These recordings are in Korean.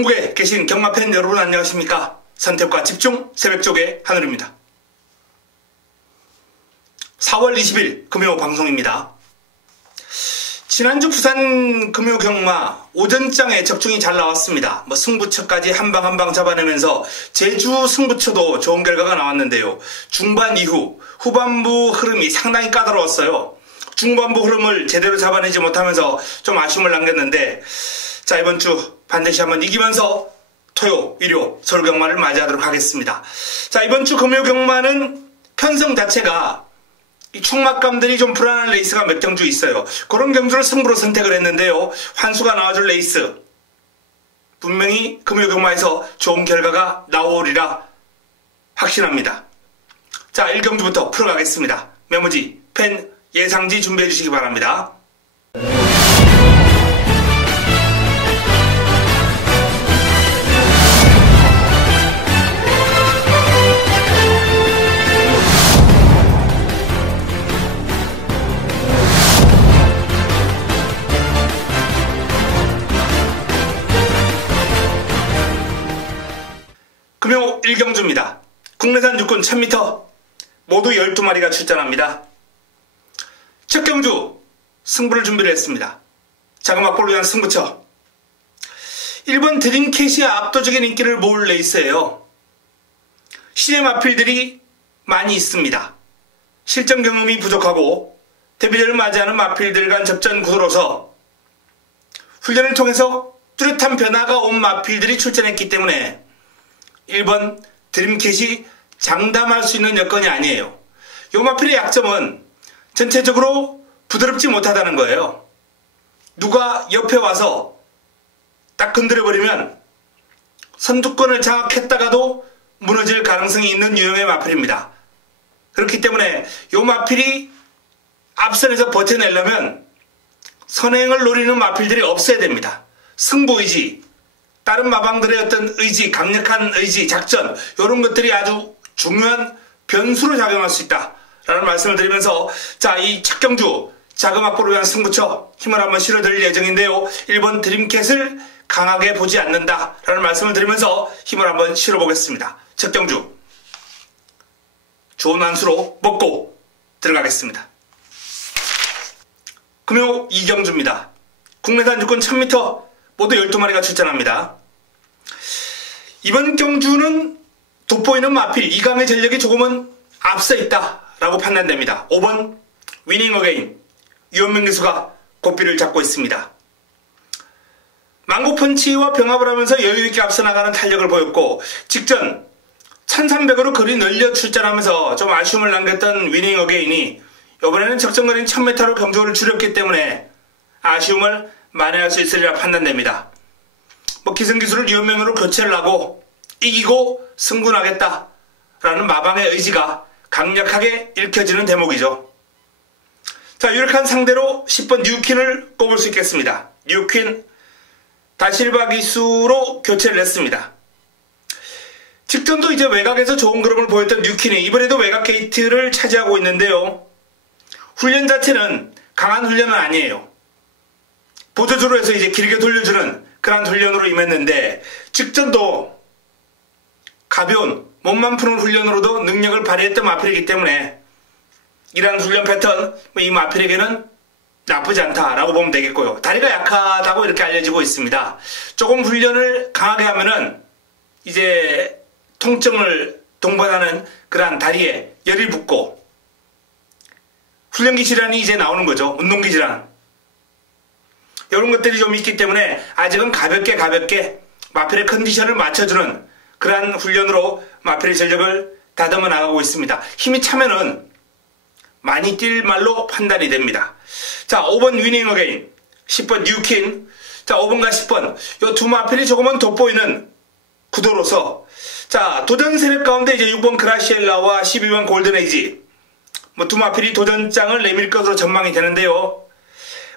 전국에 계신 경마팬 여러분 안녕하십니까? 선택과 집중 새벽쪽의 하늘입니다. 4월 20일 금요 방송입니다. 지난주 부산 금요경마 오전장에 적중이 잘 나왔습니다. 승부처까지 한방 한방 잡아내면서 제주 승부처도 좋은 결과가 나왔는데요. 중반 이후 후반부 흐름이 상당히 까다로웠어요. 중반부 흐름을 제대로 잡아내지 못하면서 좀 아쉬움을 남겼는데, 자, 이번 주 반드시 한번 이기면서 토요, 일요, 서울경마를 맞이하도록 하겠습니다. 자, 이번 주 금요경마는 편성 자체가 이 축막감들이 좀 불안한 레이스가 몇 경주 있어요. 그런 경주를 승부로 선택을 했는데요. 환수가 나와줄 레이스, 분명히 금요경마에서 좋은 결과가 나오리라 확신합니다. 자, 1경주부터 풀어가겠습니다. 메모지, 펜, 예상지 준비해 주시기 바랍니다. 금요 1경주입니다. 국내산 육군 1000m 모두 12마리가 출전합니다. 첫 경주 승부를 준비를 했습니다. 자그마볼을 위한 승부처 1번 드림캣이 압도적인 인기를 모을 레이스예요. 시내 마필들이 많이 있습니다. 실전 경험이 부족하고 데뷔전을 맞이하는 마필들 간 접전 구도로서 훈련을 통해서 뚜렷한 변화가 온 마필들이 출전했기 때문에 1번 드림캣이 장담할 수 있는 여건이 아니에요. 이 마필의 약점은 전체적으로 부드럽지 못하다는 거예요. 누가 옆에 와서 딱 건드려버리면 선두권을 장악했다가도 무너질 가능성이 있는 유형의 마필입니다. 그렇기 때문에 이 마필이 앞선에서 버텨내려면 선행을 노리는 마필들이 없어야 됩니다. 승부의지, 다른 마방들의 어떤 의지, 강력한 의지, 작전, 이런 것들이 아주 중요한 변수로 작용할 수 있다 라는 말씀을 드리면서, 자, 이 첫 경주 자그마볼을 위한 승부처 힘을 한번 실어드릴 예정인데요. 1번 드림캣을 강하게 보지 않는다 라는 말씀을 드리면서 힘을 한번 실어보겠습니다. 첫 경주 좋은 한수로 먹고 들어가겠습니다. 금요 2경주입니다. 국내산 육군 1000m 모두 12마리가 출전합니다. 이번 경주는 돋보이는 마필 이강의 전력이 조금은 앞서 있다라고 판단됩니다. 5번 위닝 어게인 유현명 기수가 고삐를 잡고 있습니다. 망고펀치와 병합을 하면서 여유있게 앞서 나가는 탄력을 보였고, 직전 1300으로 거리 늘려 출전하면서 좀 아쉬움을 남겼던 위닝 어게인이 이번에는 적정거리인 1000m로 경주를 줄였기 때문에 아쉬움을 만회할 수 있으리라 판단됩니다. 기승기수를 유현명으로 교체를 하고 이기고 승군하겠다라는 마방의 의지가 강력하게 읽혀지는 대목이죠. 자, 유력한 상대로 10번 뉴퀸을 꼽을 수 있겠습니다. 뉴퀸 다실바 기수로 교체를 했습니다. 직전도 이제 외곽에서 좋은 그림을 보였던 뉴퀸이 이번에도 외곽 게이트를 차지하고 있는데요. 훈련 자체는 강한 훈련은 아니에요. 보조주로 해서 이제 길게 돌려주는 그런 훈련으로 임했는데, 직전도 가벼운 몸만 푸는 훈련으로도 능력을 발휘했던 마필이기 때문에 이러한 훈련 패턴, 이 마필에게는 나쁘지 않다라고 보면 되겠고요. 다리가 약하다고 이렇게 알려지고 있습니다. 조금 훈련을 강하게 하면은 이제 통증을 동반하는 그러한 다리에 열이 붙고 훈련기 질환이 이제 나오는 거죠. 운동기 질환. 이런 것들이 좀 있기 때문에 아직은 가볍게 마필의 컨디션을 맞춰주는 그러한 훈련으로 마필의 전력을 다듬어 나가고 있습니다. 힘이 차면은 많이 뛸 말로 판단이 됩니다. 자, 5번 위닝 어게인, 10번 뉴퀸. 자, 5번과 10번 이 두 마필이 조금은 돋보이는 구도로서, 자, 도전 세력 가운데 이제 6번 그라시엘라와 12번 골든에이지 두 마필이 도전장을 내밀 것으로 전망이 되는데요.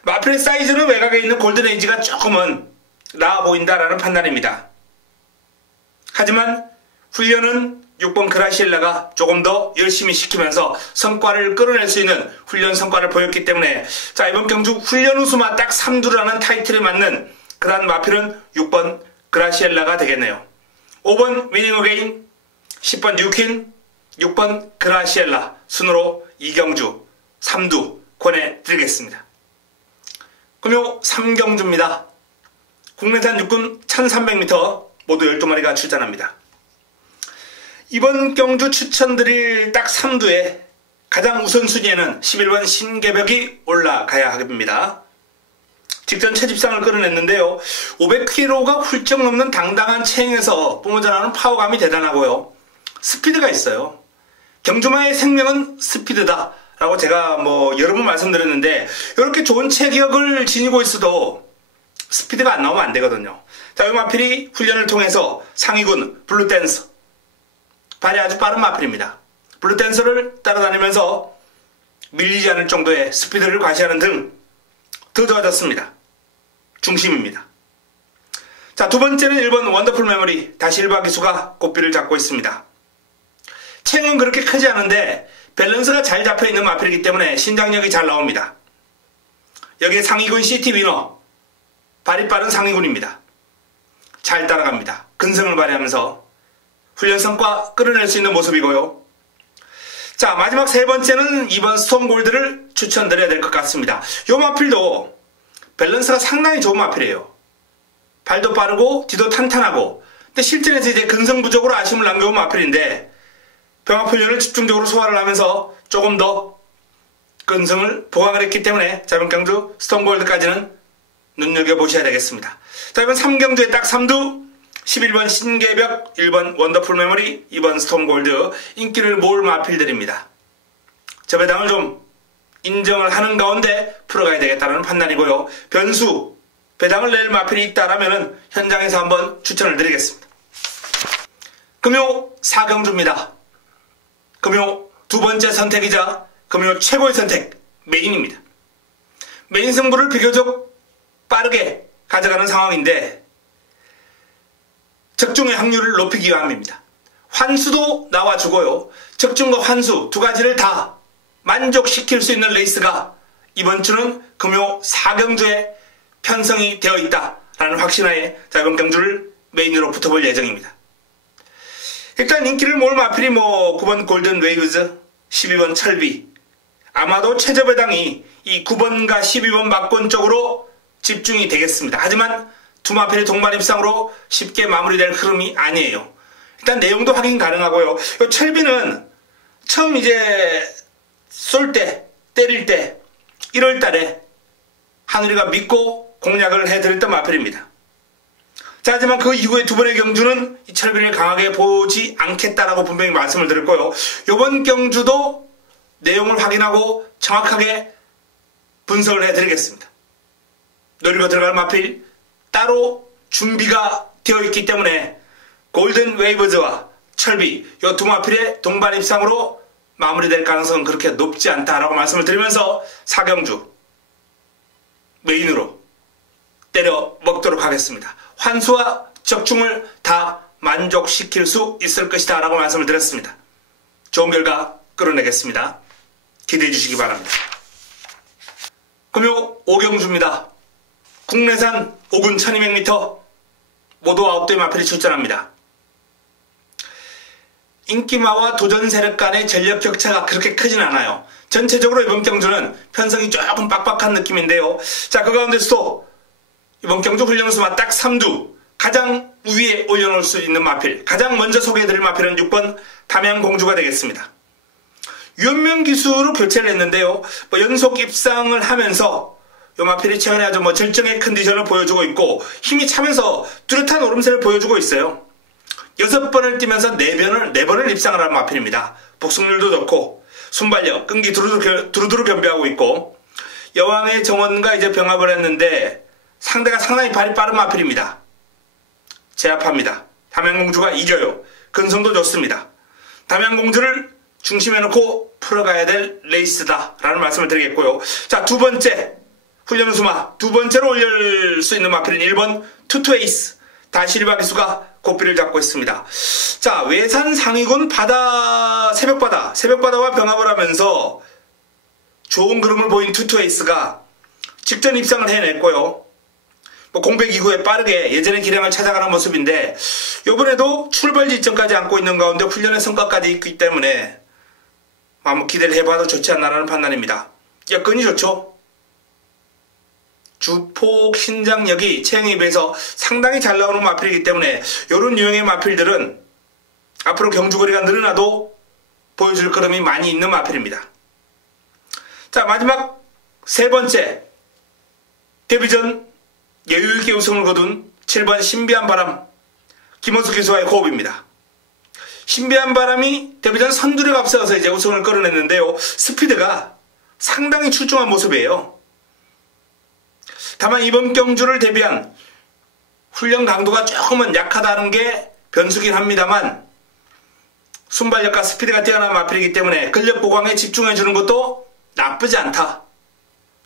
마필의 사이즈는 외곽에 있는 골든에이지가 조금은 나아 보인다라는 판단입니다. 하지만 훈련은 6번 그라시엘라가 조금 더 열심히 시키면서 성과를 끌어낼 수 있는 훈련 성과를 보였기 때문에, 자, 이번 경주 훈련 우수마 딱 3두라는 타이틀에 맞는 그러한 마필은 6번 그라시엘라가 되겠네요. 5번 위닝 어게인, 10번 뉴킨, 6번 그라시엘라 순으로 이경주, 삼두 권해드리겠습니다. 금요 3경주입니다. 국내산 육군 1300m 모두 12마리가 출전합니다. 이번 경주 추천드릴 딱 3두에 가장 우선순위에는 11번 신개벽이 올라가야 합니다. 직전 채집상을 끌어냈는데요. 500kg가 훌쩍 넘는 당당한 체형에서 뿜어져나오는 파워감이 대단하고요. 스피드가 있어요. 경주마의 생명은 스피드다 라고 제가 여러 번 말씀드렸는데, 이렇게 좋은 체격을 지니고 있어도 스피드가 안 나오면 안 되거든요. 자, 이 마필이 훈련을 통해서 상위군 블루댄서, 발이 아주 빠른 마필입니다. 블루댄서를 따라다니면서 밀리지 않을 정도의 스피드를 과시하는 등 더 좋아졌습니다. 중심입니다. 자, 두 번째는 1번 원더풀 메모리 다실바 기수가 꽃비를 잡고 있습니다. 체형은 그렇게 크지 않은데 밸런스가 잘 잡혀있는 마필이기 때문에 신장력이 잘 나옵니다. 여기에 상위군 시티 위너, 발이 빠른 상위군입니다. 잘 따라갑니다. 근성을 발휘하면서 훈련 성과 끌어낼 수 있는 모습이고요. 자, 마지막 세 번째는 2번 스톰 골드를 추천드려야 될 것 같습니다. 이 마필도 밸런스가 상당히 좋은 마필이에요. 발도 빠르고 뒤도 탄탄하고, 근데 실전에서 이제 근성 부족으로 아쉬움을 남겨온 마필인데 병합훈련을 집중적으로 소화를 하면서 조금 더 근성을 보강을 했기 때문에 자, 이번 경주 스톰 골드까지는 눈여겨보셔야 되겠습니다. 자, 이번 3경주에 딱 3두 11번 신개벽, 1번 원더풀 메모리, 2번 스톰 골드 인기를 모을 마필들입니다. 저 배당을 좀 인정을 하는 가운데 풀어가야 되겠다는 판단이고요. 변수 배당을 낼 마필이 있다라면 현장에서 한번 추천을 드리겠습니다. 금요 4경주입니다. 금요 두 번째 선택이자 금요 최고의 선택 메인입니다. 메인 승부를 비교적 빠르게 가져가는 상황인데 적중의 확률을 높이기 위함입니다. 환수도 나와주고요. 적중과 환수 두 가지를 다 만족시킬 수 있는 레이스가 이번 주는 금요 4경주에 편성이 되어 있다라는 확신하에 자, 이번 경주를 메인으로 붙어볼 예정입니다. 일단 인기를 모을 마필이 9번 골든 웨이브즈, 12번 철비. 아마도 최저배당이 이 9번과 12번 막권 쪽으로 집중이 되겠습니다. 하지만 두 마필의 동반 입상으로 쉽게 마무리될 흐름이 아니에요. 일단 내용도 확인 가능하고요. 이 철비는 처음 이제 쏠 때, 때릴 때 1월 달에 하늘이가 믿고 공략을 해드렸던 마필입니다. 자, 하지만 그 이후에 두 번의 경주는 이 철비를 강하게 보지 않겠다라고 분명히 말씀을 드렸고요. 이번 경주도 내용을 확인하고 정확하게 분석을 해드리겠습니다. 노리고 들어갈 마필 따로 준비가 되어 있기 때문에 골든 웨이브즈와 철비 이 두 마필의 동반 입상으로 마무리될 가능성은 그렇게 높지 않다라고 말씀을 드리면서 4경주 메인으로 때려 먹도록 하겠습니다. 환수와 적중을 다 만족시킬 수 있을 것이다 라고 말씀을 드렸습니다. 좋은 결과 끌어내겠습니다. 기대해 주시기 바랍니다. 금요 5경주입니다. 국내산 5군 1200m 모두 9대의 마필이 출전합니다. 인기마와 도전 세력 간의 전력 격차가 그렇게 크진 않아요. 전체적으로 이번 경주는 편성이 조금 빡빡한 느낌인데요. 자, 그 가운데서도 이번 경주 훈련수마 딱 3두 가장 위에 올려놓을 수 있는 마필, 가장 먼저 소개해드릴 마필은 6번 담양공주가 되겠습니다. 유연명 기수로 교체를 했는데요. 연속 입상을 하면서 이 마필이 최근에 아주 절정의 컨디션을 보여주고 있고 힘이 차면서 뚜렷한 오름세를 보여주고 있어요. 6번을 뛰면서 4번을 입상을 한 마필입니다. 복속률도 좋고 순발력, 끈기 두루두루 겸비하고 있고 여왕의 정원과 이제 병합을 했는데 상대가 상당히 발이 빠른 마필입니다. 제압합니다. 담양공주가 이겨요. 근성도 좋습니다. 담양공주를 중심에 놓고 풀어가야 될 레이스다 라는 말씀을 드리겠고요. 자, 두 번째 훈련 수마 두 번째로 올릴 수 있는 마필은 1번 투투에이스 다시리바 기수가 고삐를 잡고 있습니다. 자, 외산 상위군 새벽바다와 병합을 하면서 좋은 그림을 보인 투투에이스가 직전 입상을 해냈고요. 공백 이후에 빠르게 예전의 기량을 찾아가는 모습인데 이번에도 출발 지점까지 안고 있는 가운데 훈련의 성과까지 있기 때문에 한번 기대를 해봐도 좋지 않나라는 판단입니다. 여건이 좋죠. 주폭, 신장력이 체형에 비해서 상당히 잘 나오는 마필이기 때문에 이런 유형의 마필들은 앞으로 경주거리가 늘어나도 보여줄 걸음이 많이 있는 마필입니다. 자, 마지막 세 번째, 데뷔전 여유있게 우승을 거둔 7번 신비한 바람, 김원수 기수와의 호흡입니다. 신비한 바람이 데뷔전 선두력 앞서서 이제 우승을 끌어냈는데요. 스피드가 상당히 출중한 모습이에요. 다만 이번 경주를 대비한 훈련 강도가 조금은 약하다는 게 변수긴 합니다만 순발력과 스피드가 뛰어난 마필이기 때문에 근력 보강에 집중해주는 것도 나쁘지 않다.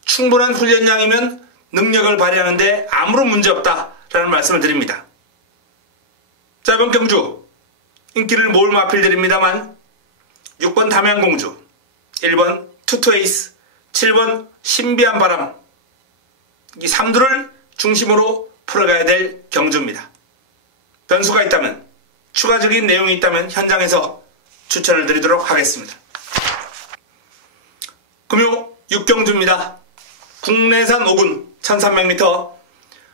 충분한 훈련량이면 능력을 발휘하는데 아무런 문제 없다라는 말씀을 드립니다. 자, 이번 경주 인기를 모을 마필들입니다만 6번 담양공주, 1번 투투에이스, 7번 신비한 바람, 이 3두를 중심으로 풀어가야 될 경주입니다. 변수가 있다면, 추가적인 내용이 있다면 현장에서 추천을 드리도록 하겠습니다. 금요 6경주입니다. 국내산 5군 1300m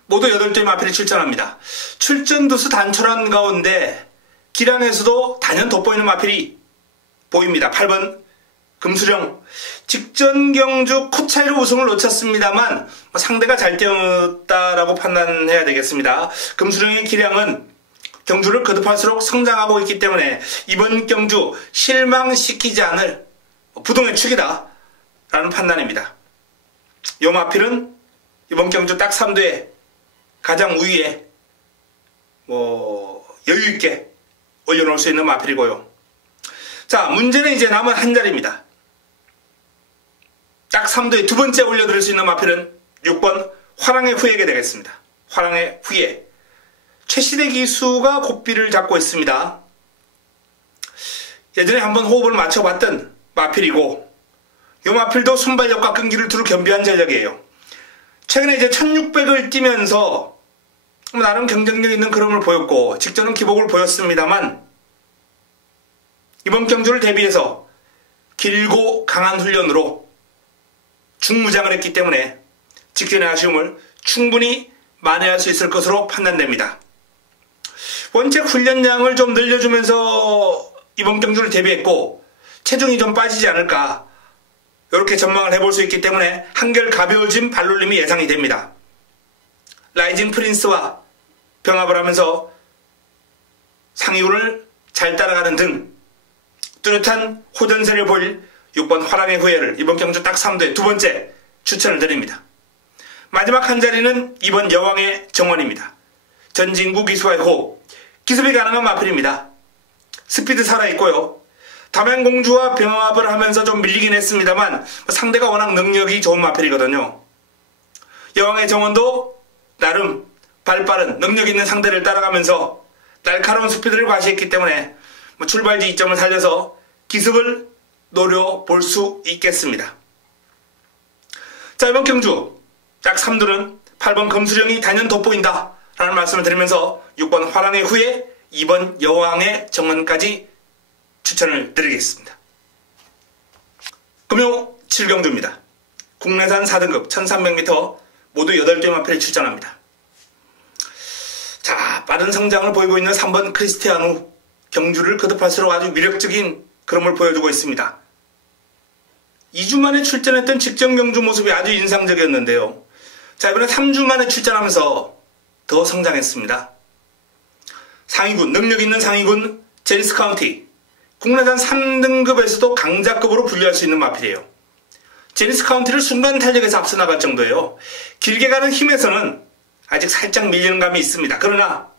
모두 8대 마필이 출전합니다. 출전 두수 단촐한 가운데 기량에서도 단연 돋보이는 마필이 보입니다. 8번 금수령, 직전 경주 코 차이로 우승을 놓쳤습니다만 상대가 잘 뛰었다라고 판단해야 되겠습니다. 금수령의 기량은 경주를 거듭할수록 성장하고 있기 때문에 이번 경주 실망시키지 않을 부동의 축이다 라는 판단입니다. 요 마필은 이번 경주 딱 3두에 가장 우위에 여유있게 올려놓을 수 있는 마필이고요. 자, 문제는 이제 남은 한 자리입니다. 딱 3두에 두 번째 올려드릴 수 있는 마필은 6번 화랑의 후예가 되겠습니다. 화랑의 후예. 최시대 기수가 고삐를 잡고 있습니다. 예전에 한번 호흡을 맞춰봤던 마필이고 이 마필도 순발력과 끈기를 두루 겸비한 전력이에요. 최근에 이제 1600을 뛰면서 나름 경쟁력 있는 그림을 보였고 직전은 기복을 보였습니다만 이번 경주를 대비해서 길고 강한 훈련으로 중무장을 했기 때문에 직전의 아쉬움을 충분히 만회할 수 있을 것으로 판단됩니다. 원체 훈련량을 좀 늘려주면서 이번 경주를 대비했고 체중이 좀 빠지지 않을까 이렇게 전망을 해볼 수 있기 때문에 한결 가벼워진 발놀림이 예상이 됩니다. 라이징 프린스와 병합을 하면서 상위군을 잘 따라가는 등 뚜렷한 호전세를 보일 6번 화랑의 후예를 이번 경주 딱 3두에 두 번째 추천을 드립니다. 마지막 한 자리는 2번 여왕의 정원입니다. 전진구 기수와의 호흡, 기습이 가능한 마필입니다. 스피드 살아있고요. 담양공주와 병합을 하면서 좀 밀리긴 했습니다만 상대가 워낙 능력이 좋은 마필이거든요. 여왕의 정원도 나름 발빠른 능력 있는 상대를 따라가면서 날카로운 스피드를 과시했기 때문에 출발지 이점을 살려서 기습을 노려볼 수 있겠습니다. 자, 이번 경주 딱 3두는 8번 금수령이 단연 돋보인다 라는 말씀을 드리면서 6번 화랑의 후예, 2번 여왕의 정원까지 추천을 드리겠습니다. 금요 7경주입니다. 국내산 4등급 1300m 모두 8대 마필이 출전합니다. 자, 빠른 성장을 보이고 있는 3번 크리스티아누, 경주를 거듭할수록 아주 위력적인 그림을 보여주고 있습니다. 2주 만에 출전했던 직전 경주 모습이 아주 인상적이었는데요. 자, 이번에 3주 만에 출전하면서 더 성장했습니다. 상위군, 능력 있는 상위군 제니스 카운티, 국내산 3등급에서도 강자급으로 분류할 수 있는 마필이에요. 제니스 카운티를 순간 탄력에서 앞서 나갈 정도예요. 길게 가는 힘에서는 아직 살짝 밀리는 감이 있습니다. 그러나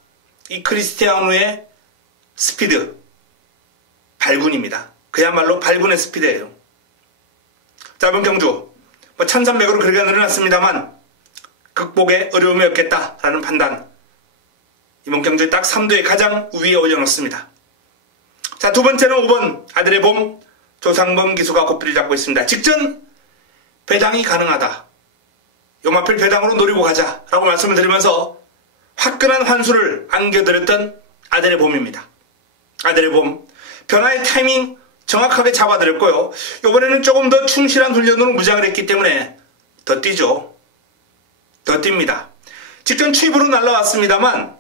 이 크리스티아누의 스피드, 발군입니다. 그야말로 발군의 스피드예요. 자, 이번 경주 1300으로 그렇게 늘어났습니다만 극복에 어려움이 없겠다라는 판단, 이번 경주에 딱 3두에 가장 위에 올려놓습니다. 자, 두 번째는 5번 아들의 봄 조상범 기수가 고삐를 잡고 있습니다. 직전 배당이 가능하다. 요마필 배당으로 노리고 가자라고 말씀을 드리면서 화끈한 환수를 안겨드렸던 아델의 봄입니다. 아델의 봄, 변화의 타이밍 정확하게 잡아드렸고요. 이번에는 조금 더 충실한 훈련으로 무장을 했기 때문에 더 뛰죠. 더 뜁니다. 직전 추입으로 날라왔습니다만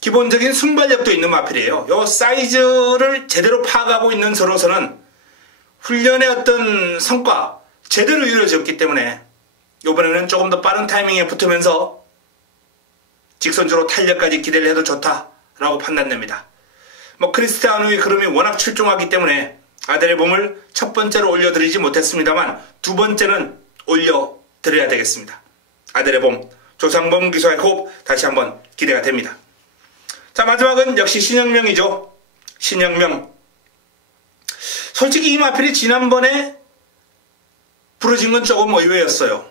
기본적인 순발력도 있는 마필이에요. 요 사이즈를 제대로 파악하고 있는 저로서는 훈련의 어떤 성과 제대로 이루어졌기 때문에 이번에는 조금 더 빠른 타이밍에 붙으면서 직선주로 탄력까지 기대를 해도 좋다라고 판단됩니다. 크리스티아누의 흐름이 워낙 출중하기 때문에 아델의 봄을 첫 번째로 올려드리지 못했습니다만 두 번째는 올려드려야 되겠습니다. 아델의 봄, 조상범 기수의 호흡 다시 한번 기대가 됩니다. 자, 마지막은 역시 신영명이죠. 신영명. 솔직히 이 마필이 지난번에 부러진 건 조금 의외였어요.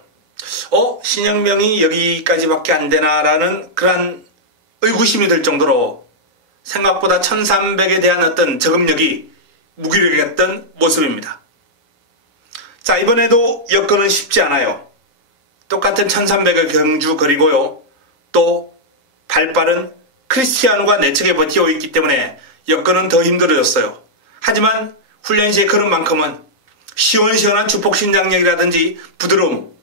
신영명이 여기까지밖에 안 되나라는 그런 의구심이 들 정도로 생각보다 1300에 대한 어떤 저금력이 무기력했던 모습입니다. 자, 이번에도 여건은 쉽지 않아요. 똑같은 1300의 경주 거리고요. 또 발빠른 크리스티아누가 내측에 버티고 있기 때문에 여건은 더 힘들어졌어요. 하지만 훈련 시에 그런만큼은 시원시원한 주폭 신장력이라든지 부드러움,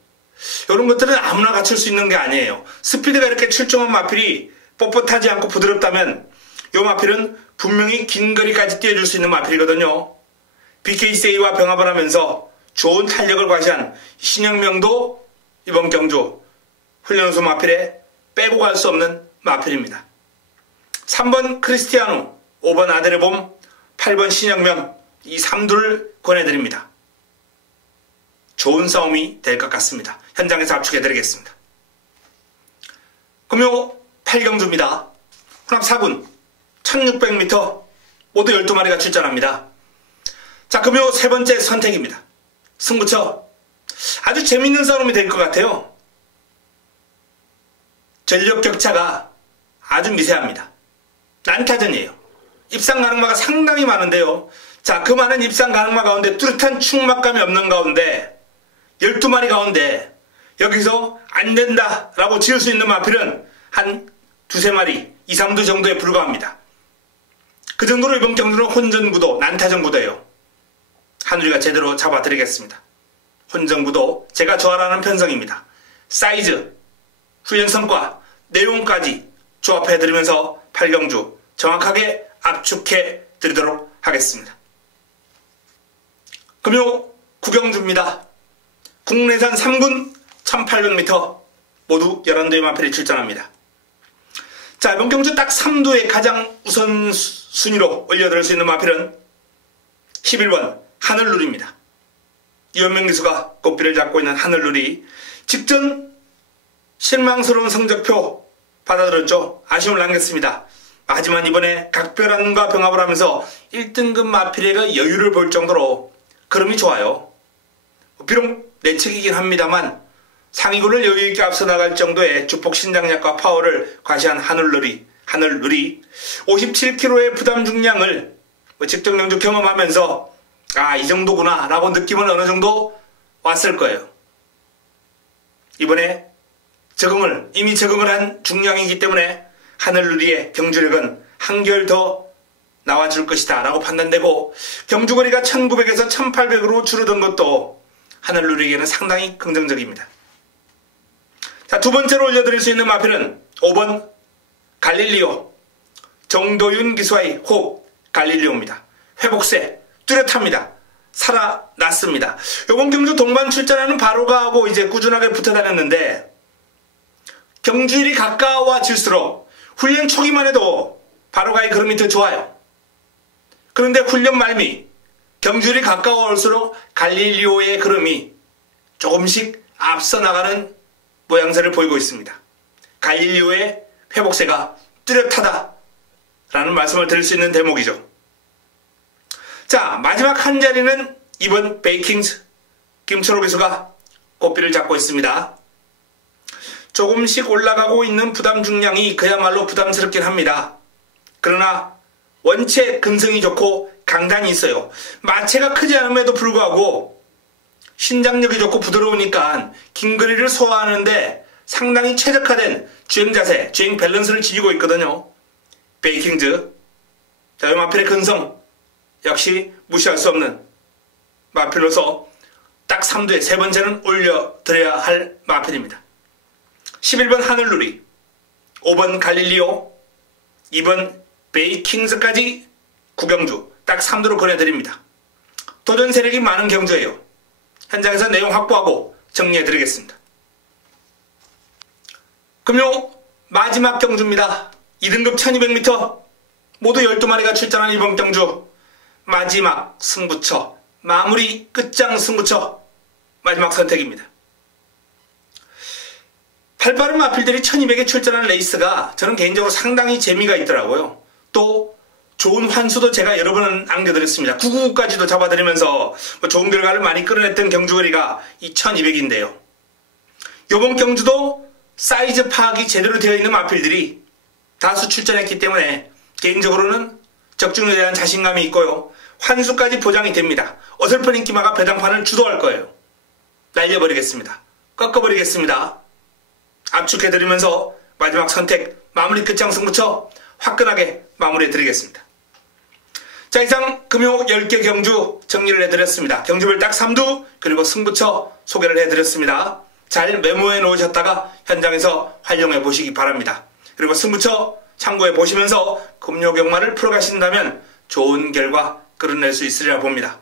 이런 것들은 아무나 갖출 수 있는 게 아니에요. 스피드가 이렇게 출중한 마필이 뻣뻣하지 않고 부드럽다면 이 마필은 분명히 긴 거리까지 뛰어줄 수 있는 마필이거든요. BKCA와 병합을 하면서 좋은 탄력을 과시한 신영명도 이번 경주 훈련소 마필에 빼고 갈 수 없는 마필입니다. 3번 크리스티아누, 5번 아델의 봄, 8번 신영명, 이 3두를 권해드립니다. 좋은 싸움이 될 것 같습니다. 현장에서 압축해드리겠습니다. 금요 8경주입니다. 혼합 4군 1600m 모두 12마리가 출전합니다. 자, 금요 세 번째 선택입니다. 승부처. 아주 재밌는 싸움이 될 것 같아요. 전력 격차가 아주 미세합니다. 난타전이에요. 입상 가능마가 상당히 많은데요. 자, 그 많은 입상 가능마 가운데 뚜렷한 충막감이 없는 가운데 12마리 가운데 여기서 안 된다 라고 지을 수 있는 마필은 한 두세 마리, 2, 3두 정도에 불과합니다. 그 정도로 이번 경주는 혼전구도, 난타전구도예요. 하누리가 제대로 잡아드리겠습니다. 혼전구도 제가 좋아하는 편성입니다. 사이즈, 훈련 성과, 내용까지 조합해드리면서 8경주 정확하게 압축해 드리도록 하겠습니다. 금요 9경주입니다. 국내산 3군 1800m 모두 11두의 마필이 출전합니다. 자, 이번 경주 딱 3두의 가장 우선순위로 올려드릴 수 있는 마필은 11번 하늘누리입니다. 이현명 기수가 꽃비를 잡고 있는 하늘누리. 직전 실망스러운 성적표 받아들였죠. 아쉬움을 남겼습니다. 하지만 이번에 각별한과 병합을 하면서 1등급 마필의 여유를 볼 정도로 흐름이 좋아요. 비록 내측이긴 합니다만 상위군을 여유있게 앞서 나갈 정도의 주폭 신장력과 파워를 과시한 하늘누리 57kg의 부담 중량을 직접 경주 경험하면서 이 정도구나 라고 느낌은 어느 정도 왔을 거예요. 이번에 이미 적응을 한 중량이기 때문에 하늘누리의 경주력은 한결 더 나와줄 것이다 라고 판단되고, 경주거리가 1900에서 1800으로 줄어든 것도 하늘누리에게는 상당히 긍정적입니다. 자, 두 번째로 올려드릴 수 있는 마필은 5번 갈릴리오, 정도윤 기수와의 호흡 갈릴리오입니다. 회복세 뚜렷합니다. 살아났습니다. 이번 경주 동반 출전하는 바로가하고 이제 꾸준하게 붙어 다녔는데 경주일이 가까워질수록 훈련 초기만 해도 바로가의 흐름이 더 좋아요. 그런데 훈련 말미 경주일이 가까워올수록 갈릴리오의 흐름이 조금씩 앞서 나가는 모양새를 보이고 있습니다. 갈릴리오의 회복세가 뚜렷하다라는 말씀을 드릴 수 있는 대목이죠. 자, 마지막 한 자리는 이번 베이킹스 김철호 기수가 꽃비를 잡고 있습니다. 조금씩 올라가고 있는 부담 중량이 그야말로 부담스럽긴 합니다. 그러나 원체 근성이 좋고 강단이 있어요. 마체가 크지 않음에도 불구하고 신장력이 좋고 부드러우니까 긴 거리를 소화하는데 상당히 최적화된 주행 자세, 주행 밸런스를 지니고 있거든요. 베이킹즈. 자, 이 마필의 근성 역시 무시할 수 없는 마필로서 딱 3두에 세 번째는 올려드려야 할 마필입니다. 11번 하늘누리, 5번 갈릴리오, 2번 베이킹즈까지 구경주 딱 3두로 권해드립니다. 도전 세력이 많은 경주예요. 현장에서 내용 확보하고 정리해드리겠습니다. 금요 마지막 경주입니다. 2등급 1200m 모두 12마리가 출전한 이번 경주 마지막 승부처, 마무리 끝장 승부처 마지막 선택입니다. 팔빠른 마필들이 1200에 출전한 레이스가 저는 개인적으로 상당히 재미가 있더라고요. 또 좋은 환수도 제가 여러 번 안겨드렸습니다. 999까지도 잡아드리면서 좋은 결과를 많이 끌어냈던 경주거리가 이 1200인데요. 이번 경주도 사이즈 파악이 제대로 되어 있는 마필들이 다수 출전했기 때문에 개인적으로는 적중에 대한 자신감이 있고요. 환수까지 보장이 됩니다. 어설픈 인기마가 배당판을 주도할 거예요. 날려버리겠습니다. 꺾어버리겠습니다. 압축해드리면서 마지막 선택, 마무리 끝장 승부처 화끈하게 마무리해드리겠습니다. 자, 이상 금요 10개 경주 정리를 해드렸습니다. 경주별 딱 3두 그리고 승부처 소개를 해드렸습니다. 잘 메모해 놓으셨다가 현장에서 활용해 보시기 바랍니다. 그리고 승부처 참고해 보시면서 금요 경마를 풀어가신다면 좋은 결과 끌어낼 수 있으리라 봅니다.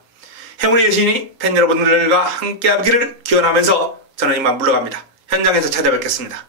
행운의 여신이 팬 여러분들과 함께하기를 기원하면서 저는 이만 물러갑니다. 현장에서 찾아뵙겠습니다.